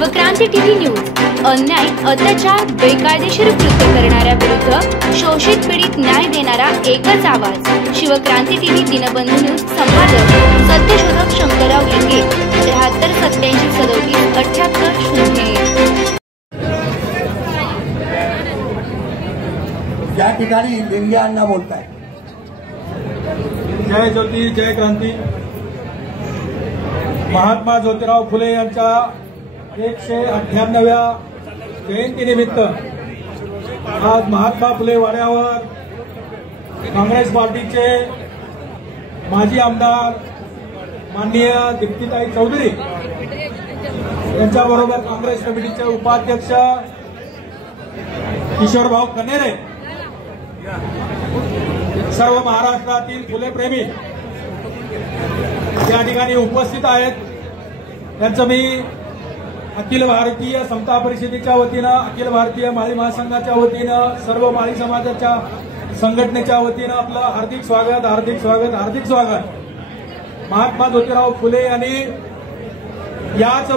Shivkranti TV news अन्याय अत्याचार बेकायदेशीर कृत्य करणाऱ्या विरुद्ध शोषित पीडित न्याय देणारा एकच आवाज। शिवक्रांती टीव्ही दिनबंधू न्यूज संपादक सत्यशोधक शंकरराव लिंगे 73 87 37 78 0। या ठिकाणी लिंगे अण्णा बोलताय। जय ज्योती जय क्रांती। महात्मा ज्योतिराव फुले यांच्या 198व्या जयंतीनिमित्त आज महात्मा फुले वाड्यावर काँग्रेस पार्टीचे माजी आमदार माननीय दीप्तीताई चौधरी यांच्याबरोबर काँग्रेस कमिटीचे उपाध्यक्ष किशोरभाऊ कनेरे, सर्व महाराष्ट्रातील फुलेप्रेमी या ठिकाणी उपस्थित आहेत। त्यांचं मी अखिल भारतीय समता परिषदेच्या वतीनं, अखिल भारतीय माळी महासंघाच्या वतीनं, सर्व माळी समाजाच्या संघटनेच्या वतीनं आपलं हार्दिक स्वागत, हार्दिक स्वागत, हार्दिक स्वागत। महात्मा ज्योतिराव फुले यांनी याच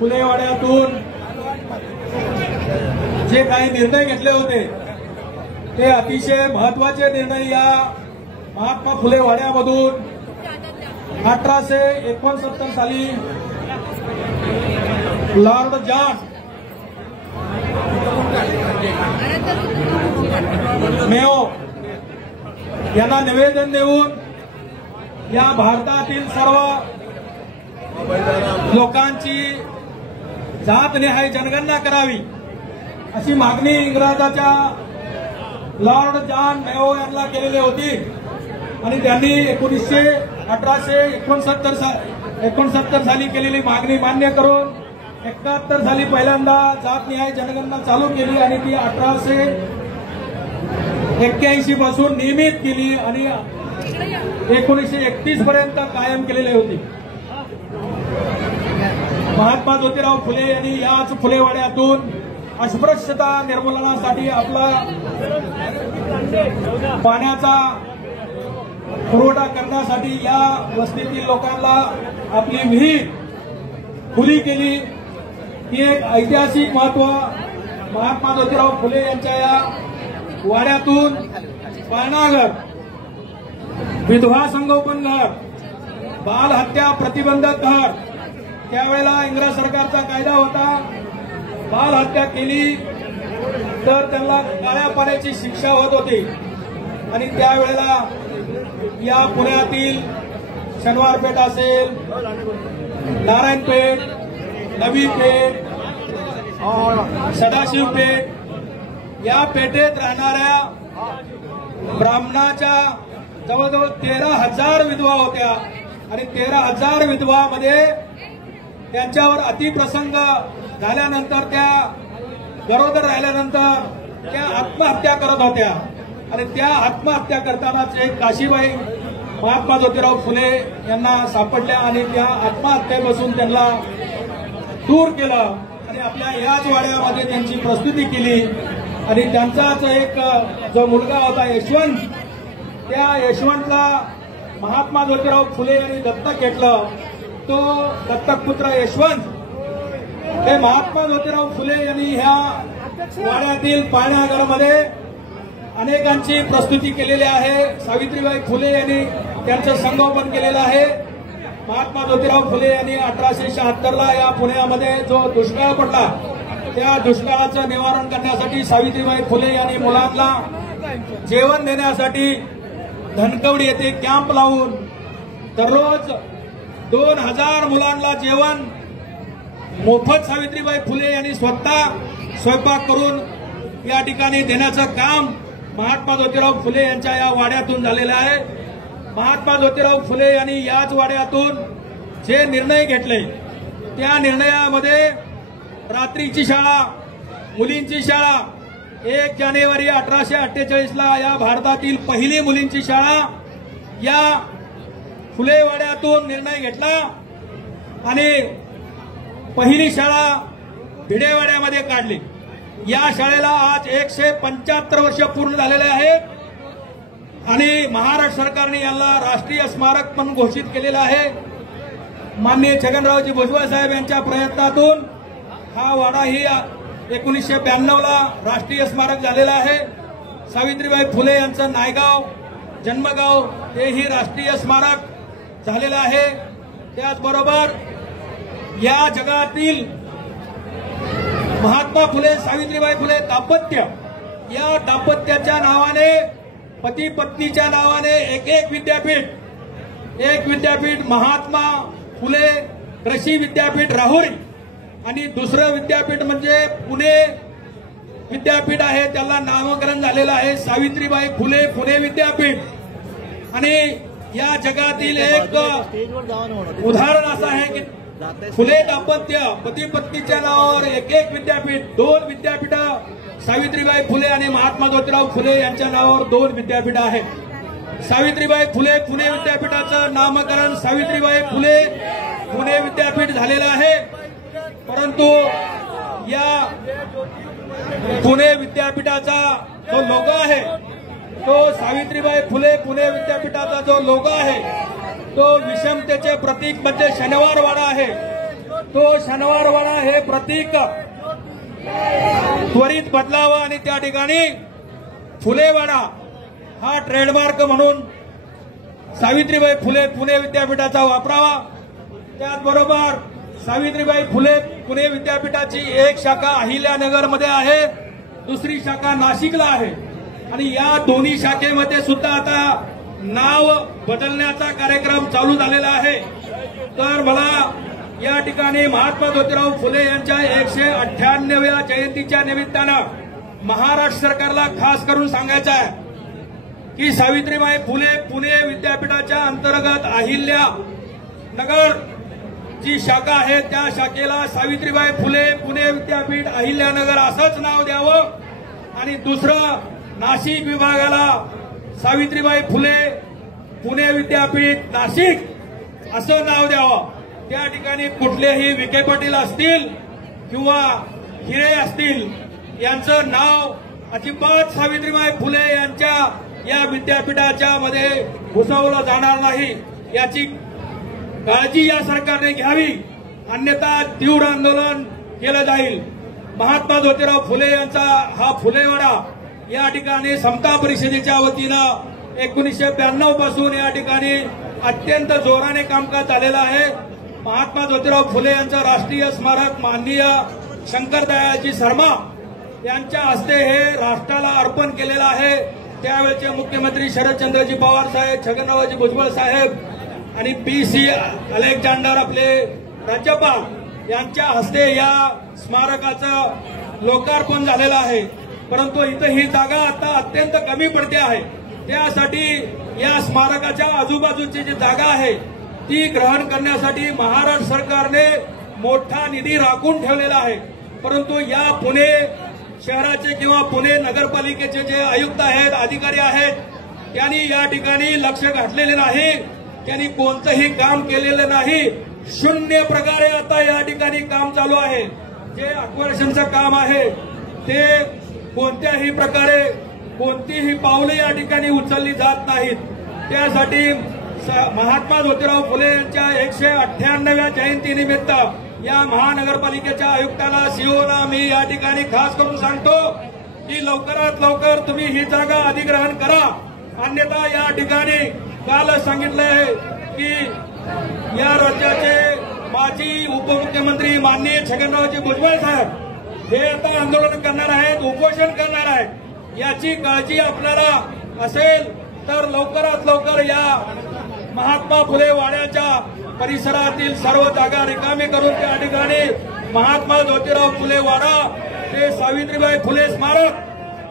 फुलेवाड्यातून जे काही निर्णय घेतले होते ते अतिशय महत्वाचे निर्णय या महात्मा फुले वाड्यामधून 1869 साली लॉर्ड जॉन मेयो यांना निवेदन देऊन या भारतातील सर्व लोकांची जातनिहाय जनगणना करावी अशी मागणी इंग्रजाच्या लॉर्ड जॉन मेयो यांना केलेली होती आणि त्यांनी 1869 साली केलेली मागणी मान्य करून 71 साली पहिल्यांदा जातनिहाय जनगणना चालू केली आणि ती 1881 पासून नियमित केली आणि 1931 पर्यंत कायम केलेली होती। महात्मा ज्योतिराव फुले यांनी याच फुलेवाड्यातून अस्पृश्यता निर्मूलनासाठी आपला पाण्याचा पुरवठा करण्यासाठी या वस्तीतील लोकांना आपली विहीर खुली केली। ही एक ऐतिहासिक महत्व महात्मा ज्योतिराव फुले यांच्या या वाड्यातून पाळणाघर, विधवा संगोपन घर, बाल हत्या प्रतिबंधक घर, त्यावेळेला इंग्रज सरकारचा कायदा होता, बाल हत्या केली तर त्यांना काळ्या पाण्याची शिक्षा होत होती आणि त्यावेळेला या पुण्यातील शनिवारपेठ असेल, नारायणपेठ, नवी पेठ, सदाशिवपेठ या पेठेत राहणाऱ्या ब्राह्मणाच्या जवळजवळ 13,000 विधवा होत्या आणि 13,000 विधवामध्ये त्यांच्यावर अतिप्रसंग झाल्यानंतर, त्या गरोदर राहिल्यानंतर त्या आत्महत्या करत होत्या आणि त्या आत्महत्या करतानाच एक काशीबाई महात्मा ज्योतिराव फुले यांना सापडल्या आणि त्या आत्महत्येपासून त्यांना दूर केलं आणि आपल्या याच वाड्यामध्ये त्यांची प्रस्तुती केली आणि त्यांचाच एक जो मुलगा होता यशवंत, त्या यशवंतला महात्मा ज्योतिराव फुले यांनी दत्तक घेतलं। तो दत्तक पुत्र यशवंत हे महात्मा ज्योतिराव फुले यांनी ह्या वाड्यातील पाळणाघरामध्ये अनेकांची प्रस्तुती केलेली आहे। सावित्रीबाई फुले यांनी त्यांचं संगोपन केलेलं आहे। महात्मा ज्योतिराव फुले यांनी 1876 या पुण्यामध्ये जो दुष्काळ पडला त्या दुष्काळाचं निवारण करण्यासाठी सावित्रीबाई फुले यांनी मुलांना जेवण देण्यासाठी धनकवडी येथे कॅम्प लावून दररोज 2000 मुलांना जेवण मोफत सावित्रीबाई फुले यांनी स्वतः स्वयंपाक करून या ठिकाणी देण्याचं काम महात्मा ज्योतिराव फुले यांच्या या वाड्यातून झालेलं आहे। महात्मा ज्योतिराव फुले यांनी याच वाड्यातून जे निर्णय घेतले त्या निर्णयामध्ये रात्रीची शाळा, मुलींची शाळा, 1 जानेवारी 1848 या भारतातील पहिली मुलींची शाळा या फुलेवाड्यातून निर्णय घेतला आणि पहिली शाळा भिडेवाड्यामध्ये काढली। या शाळेला आज 175 वर्ष पूर्ण झालेले आहेत आणि महाराष्ट्र सरकारने याला राष्ट्रीय स्मारक म्हणून घोषित केलेलं आहे। माननीय छगनरावजी भुजबळ साहेब यांच्या प्रयत्नातून हा वाडाही 1992ला राष्ट्रीय स्मारक झालेला आहे. सावित्रीबाई फुले यांचं नायगाव जन्मगाव तेही राष्ट्रीय स्मारक झालेलं आहे. त्याचबरोबर या जगातील महात्मा फुले सावित्रीबाई फुले दाम्पत्य, या दाम्पत्याच्या नावाने पती पत्नीच्या नावाने एक विद्यापीठ महात्मा फुले कृषी विद्यापीठ राहुरी आणि दुसरं विद्यापीठ म्हणजे पुणे विद्यापीठ आहे, त्याला नामकरण झालेलं आहे सावित्रीबाई फुले पुणे विद्यापीठ. आणि या जगातील एक उदाहरण असं आहे की फुले दाम्पत्य पती पत्नीच्या नावावर एक विद्यापीठ, 2 विद्यापीठ सावित्रीबाई फुले आणि महात्मा ज्योतिराव फुले यांच्या नावावर 2 विद्यापीठ आहेत. सावित्रीबाई फुले पुणे विद्यापीठाचं नामकरण सावित्रीबाई फुले पुणे विद्यापीठ झालेलं आहे. परंतु या पुणे विद्यापीठाचा जो लोगो आहे तो सावित्रीबाई फुले पुणे विद्यापीठाचा जो लोगो आहे तो विषमतेचे प्रतीक म्हणजे शनिवारवाडा आहे. तो शनिवारवाडा हे प्रतीक त्वरित बदलावा आणि त्या ठिकाणी फुलेवाडा हा ट्रेडमार्क म्हणून सावित्रीबाई फुले पुणे विद्यापीठाचा वापरावा. त्याचबरोबर सावित्रीबाई फुले पुणे विद्यापीठाची एक शाखा अहिल्यानगरमध्ये आहे, दुसरी शाखा नाशिकला आहे आणि या दोन्ही शाखेमध्ये सुद्धा आता नाव बदलण्याचा कार्यक्रम चालू झालेला आहे. तर मला या ठिकाणी महात्मा ज्योतिराव फुले यांच्या 198व्या जयंतीच्या निमित्तानं महाराष्ट्र सरकारला खास करून सांगायचं आहे की सावित्रीबाई फुले पुणे विद्यापीठाच्या अंतर्गत अहिल्या नगर जी शाखा आहे त्या शाखेला सावित्रीबाई फुले पुणे विद्यापीठ अहिल्यानगर असंच नाव द्यावं आणि दुसरं नाशिक विभागाला सावित्रीबाई फुले पुणे विद्यापीठ नाशिक असं नाव द्यावं. त्या ठिकाणी कुठलेही विखे पाटील असतील किंवा हिरे असतील यांचं नाव अजिबात सावित्रीबाई फुले यांच्या या विद्यापीठाच्या मध्ये घुसवलं जाणार नाही याची काळजी या सरकारने घ्यावी, अन्यथा तीव्र आंदोलन केलं जाईल. महात्मा ज्योतिराव फुले यांचा हा फुलेवाडा या ठिकाणी समता परिषदेच्या वतीनं 1992 पासून या ठिकाणी अत्यंत जोराने कामकाज झालेलं आहे. महात्मा ज्योतिराव फुले यांचं राष्ट्रीय स्मारक माननीय शंकरदयाळजी शर्मा यांच्या हस्ते हे राष्ट्राला अर्पण केलेलं आहे. त्यावेळेचे मुख्यमंत्री शरदचंद्रजी पवार साहेब, छगनरावजी भुजबळ साहेब आणि PC अलेक्झांडर आपले राज्यपाल यांच्या हस्ते या स्मारकाचं लोकार्पण झालेलं आहे. परंतु इथं ही जागा आता अत्यंत कमी पडते आहे. त्यासाठी या स्मारकाच्या आजूबाजूची जी जागा आहे ती ग्रहण करण्यासाठी महाराष्ट्र सरकारने मोठा निधी राखून ठेवलेला आहे. परंतु या पुणे शहराचे किंवा पुणे नगरपालिकेचे जे आयुक्त आहेत, अधिकारी आहेत, त्यांनी या ठिकाणी लक्ष घातलेले नाही, त्यांनी कोणतंही काम केलेलं नाही. शून्य प्रकारे आता या ठिकाणी काम चालू आहे. जे अक्वेशनचं काम आहे ते कोणत्याही प्रकारे कोणतीही पावले या ठिकाणी उचलली जात नाहीत. त्यासाठी महात्मा ज्योतिराव फुले यांच्या 198व्या जयंतीनिमित्त या महानगरपालिकेच्या आयुक्ताला, सीओला मी या ठिकाणी खास करून सांगतो की लवकरात लवकर तुम्ही ही जागा अधिग्रहण करा, अन्यथा या ठिकाणी कालच सांगितलं आहे की या राज्याचे माजी उपमुख्यमंत्री माननीय छगनरावजी भुजबळ साहेब हे आता आंदोलन करणार आहेत, उपोषण करणार आहेत. याची काळजी आपल्याला असेल तर लवकरात लवकर या महात्मा फुले वाड्याच्या परिसरातील सर्व जागा रिकामी करून त्या ठिकाणी महात्मा ज्योतिराव फुले वाडा ते सावित्रीबाई फुले स्मारक,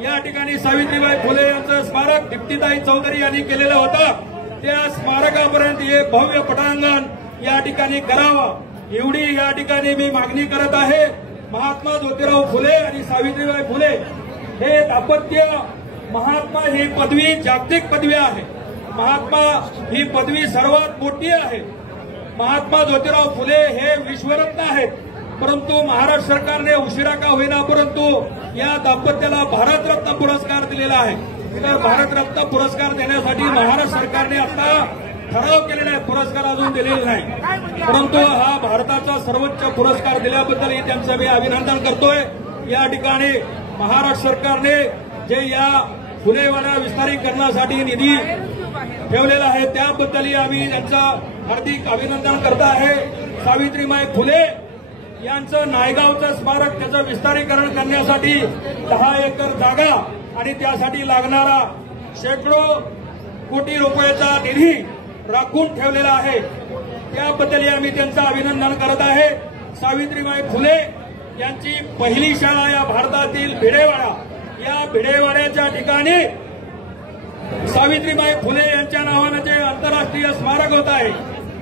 या ठिकाणी सावित्रीबाई फुले यांचं स्मारक दीप्तीताई चौधरी यांनी केलेलं होतं, त्या स्मारकापर्यंत हे भव्य पटांगण या ठिकाणी करावं एवढी या ठिकाणी मी मागणी करत आहे. महात्मा ज्योतिराव फुले आणि सावित्रीबाई फुले हे दाम्पत्य, महात्मा ही पदवी जागतिक पदवी आहे. महात्मा ही पदवी सर्वात मोठी आहे. महात्मा ज्योतिराव फुले हे विश्वरत्न आहेत. परंतु महाराष्ट्र सरकारने उशिरा का होईना परंतु या दाम्पत्याला भारतरत्न पुरस्कार दिलेला आहे. तर भारतरत्न पुरस्कार देण्यासाठी महाराष्ट्र सरकारने आता ठराव केलेला आहे, पुरस्कार अजून दिलेला नाही. परंतु हा भारताचा सर्वोच्च पुरस्कार दिल्याबद्दलही त्यांचं मी अभिनंदन करतोय। या ठिकाणी महाराष्ट्र सरकारने जे या फुलेवाड्या विस्तारीकरणासाठी निधी ठेवलेला आहे त्याबद्दलही आम्ही त्यांचं हार्दिक अभिनंदन करत आहे। सावित्रीबाई फुले यांचं नायगावचं स्मारक त्याचं विस्तारीकरण करण्यासाठी 10 एकर जागा आणि त्यासाठी लागणारा शेकडो कोटी रुपयाचा निधी राखून ठेवलेला आहे। त्याबद्दल आम्ही त्यांचं अभिनंदन करत आहे। सावित्रीबाई फुले यांची पहिली शाळा या भारतातील भिडेवाडा, या भिडेवाड्याच्या ठिकाणी सावित्रीबाई फुले यांच्या नावानं जे आंतरराष्ट्रीय स्मारक होत आहे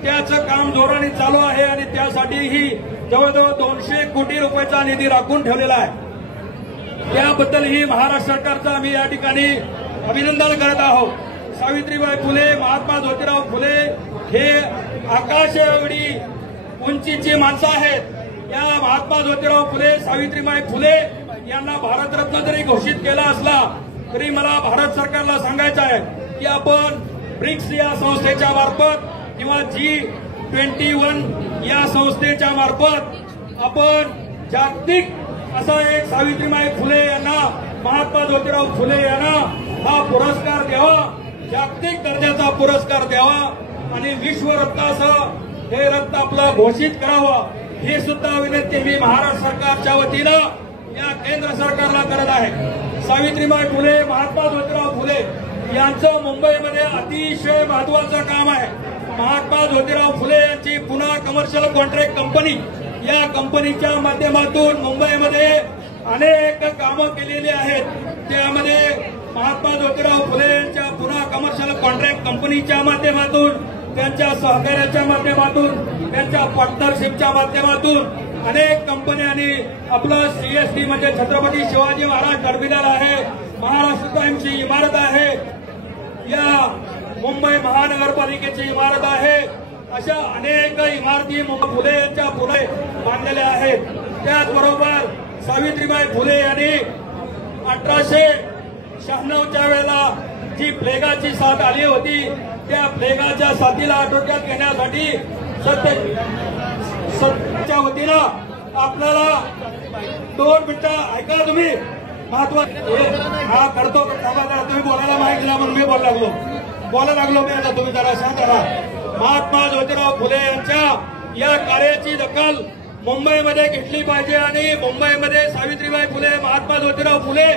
त्याचं काम जोराने चालू आहे आणि त्यासाठीही जवळजवळ 200 कोटी रुपयाचा निधी राखून ठेवलेला आहे। त्याबद्दलही महाराष्ट्र सरकारचं आम्ही या ठिकाणी अभिनंदन करत आहोत। सावित्रीबाई फुले, महात्मा ज्योतिराव फुले हे आकाश एवढी उंचीची माणसं आहेत। या महात्मा ज्योतिराव फुले, सावित्रीबाई फुले यांना भारतरत्न जरी घोषित केला असला तरी मला भारत सरकारला सांगायचं आहे की आपण ब्रिक्स या संस्थेच्या मार्फत किंवा G21 या संस्थेच्या मार्फत आपण जागतिक असा एक सावित्रीबाई फुले यांना, महात्मा ज्योतिराव फुले यांना हा पुरस्कार द्यावा, जागतिक दर्जाचा पुरस्कार द्यावा आणि विश्वरत्नासह हे रत्न आपलं घोषित करावं, ही सुद्धा विनंती मी महाराष्ट्र सरकारच्या वतीनं या केंद्र सरकारला करत आहे। सावित्रीबाई फुले, महात्मा ज्योतिराव फुले यांचं मुंबईमध्ये अतिशय महत्वाचं काम आहे। महात्मा ज्योतिराव फुले यांची पुन्हा कमर्शियल कॉन्ट्रॅक्ट कंपनी, या कंपनीच्या माध्यमातून मुंबईमध्ये अनेक कामं केलेली आहेत। त्यामध्ये महात्मा ज्योतिराव फुले यांच्या पुन्हा कमर्शियल कॉन्ट्रॅक्ट कंपनीच्या माध्यमातून, त्यांच्या सहकार्याच्या माध्यमातून, त्यांच्या पार्टनरशिपच्या माध्यमातून अनेक कंपन्यांनी आपलं CSD म्हणजे छत्रपती शिवाजी महाराज टर्मिनल आहे, महाराष्ट्र टाइम्सची इमारत आहे, या मुंबई महानगरपालिकेची इमारत आहे, अशा अनेक इमारती फुले यांच्या पुढे बांधलेल्या आहेत। त्याचबरोबर सावित्रीबाई फुले यांनी 1896च्या वेळेला जी प्लेगाची साथ आली होती त्या प्लेगाच्या साथीला आटोक्यात घेण्यासाठी सत्तेच्या वतीनं आपल्याला 2 मिनिटं ऐका तुम्ही, हा करतो तुम्ही बोलायला माहिती दिला म्हणून मी बोलायला लागलो मी आता तुम्ही जरा शांत राहा। महात्मा ज्योतिराव फुले यांच्या या कार्याची दखल मुंबईमध्ये घेतली पाहिजे आणि मुंबईमध्ये सावित्रीबाई फुले, महात्मा ज्योतिराव फुले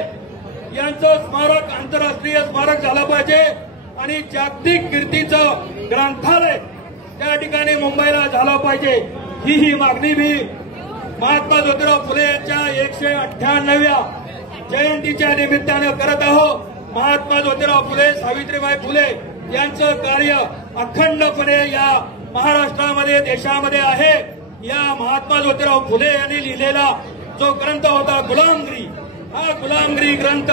यांचं स्मारक आंतरराष्ट्रीय स्मारक झालं पाहिजे आणि जागतिक कीर्तीचं ग्रंथालय त्या ठिकाणी मुंबईला झालं पाहिजे, ही मागणी मी महात्मा ज्योतिराव फुले यांच्या 198व्या जयंतीच्या निमित्तानं करत आहोत। महात्मा ज्योतिराव फुले, सावित्रीबाई फुले यांचं कार्य अखंडपणे या महाराष्ट्रामध्ये, देशामध्ये आहे। या महात्मा ज्योतिराव फुले यांनी लिहिलेला जो ग्रंथ होता गुलामगिरी, हा गुलामगिरी ग्रंथ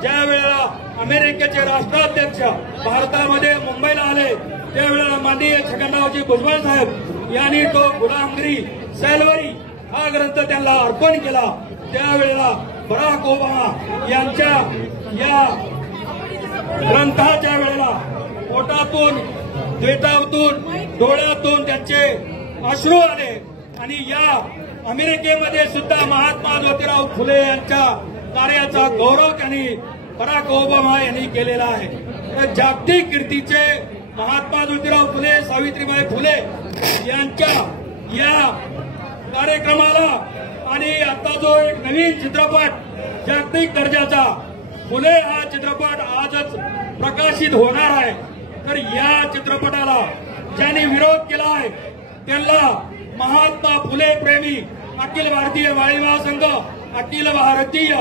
ज्या वेळेला अमेरिकेचे राष्ट्राध्यक्ष भारतामध्ये मुंबईला आले त्यावेळेला माननीय छगनरावजी भुजबळ साहेब यांनी तो गुलामगिरी सॅलवरी हा ग्रंथ त्यांना अर्पण केला। त्यावेळेला बराक ओबामा यांच्या या ग्रंथाच्या वेळेला पोटातून, द्वेतातून, डोळ्यातून त्यांचे अश्रू आले आणि या अमेरिकेमध्ये सुद्धा महात्मा ज्योतिराव फुले यांच्या कार्याचा गौरव त्यांनी बराक ओबामा यांनी केलेला आहे। जागतिक कीर्तीचे महात्मा ज्योतिराव फुले, सावित्रीबाई फुले यांच्या या कार्यक्रमाला आणि आता जो एक नवीन चित्रपट जागतिक दर्जाचा फुले हा चित्रपट आजच प्रकाशित होणार आहे, तर या चित्रपटाला ज्यांनी विरोध केला आहे त्यांना महात्मा फुले प्रेमी अखिल भारतीय माळी महासंघ, अखिल भारतीय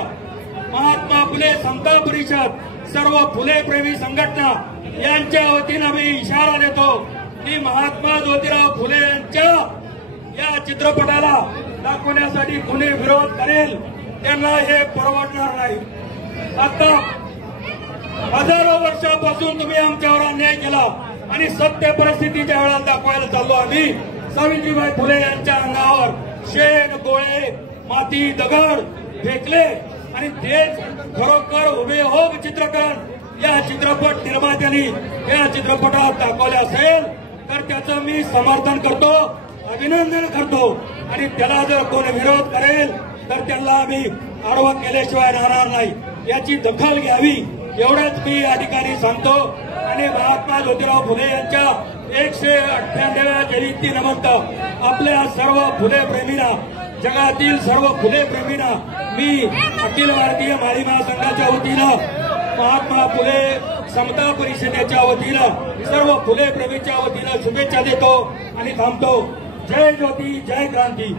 महात्मा फुले समता परिषद, सर्व फुले प्रेमी संघटना यांच्या वतीनं मी इशारा देतो की महात्मा ज्योतिराव फुले यांच्या या चित्रपटाला दाखवण्यासाठी कुणी विरोध करेल त्यांना हे परवडणार नाही। आता हजारो वर्षापासून तुम्ही आमच्यावर अन्याय केला आणि सत्य परिस्थितीच्या वेळेला दाखवायला चाललो आम्ही। सावित्रीबाई फुले यांच्या अंगावर शेण, गोळे, माती, दगड फेकले आणि तेच खरोखर हुबेहूब चित्रकरण या चित्रपट निर्मात्यांनी या चित्रपटात दाखवले असेल तर त्याचं मी समर्थन करतो, अभिनंदन करतो आणि त्याला जर कोण विरोध करेल तर त्यांना आम्ही आडवा केल्याशिवाय राहणार नाही, याची दखल घ्यावी एवढंच मी या ठिकाणी सांगतो. आणि महात्मा ज्योतिराव फुले यांच्या 198व्या जयंतीनिमित्त आपल्या सर्व फुले प्रेमींना, जगातील सर्व फुले प्रेमींना मी अखिल भारतीय माळी महासंघाच्या वतीनं, महात्मा फुले समता परिषदेच्या वतीनं, सर्व फुले प्रेमीच्या वतीनं शुभेच्छा देतो आणि थांबतो. जय ज्योती, जय क्रांती.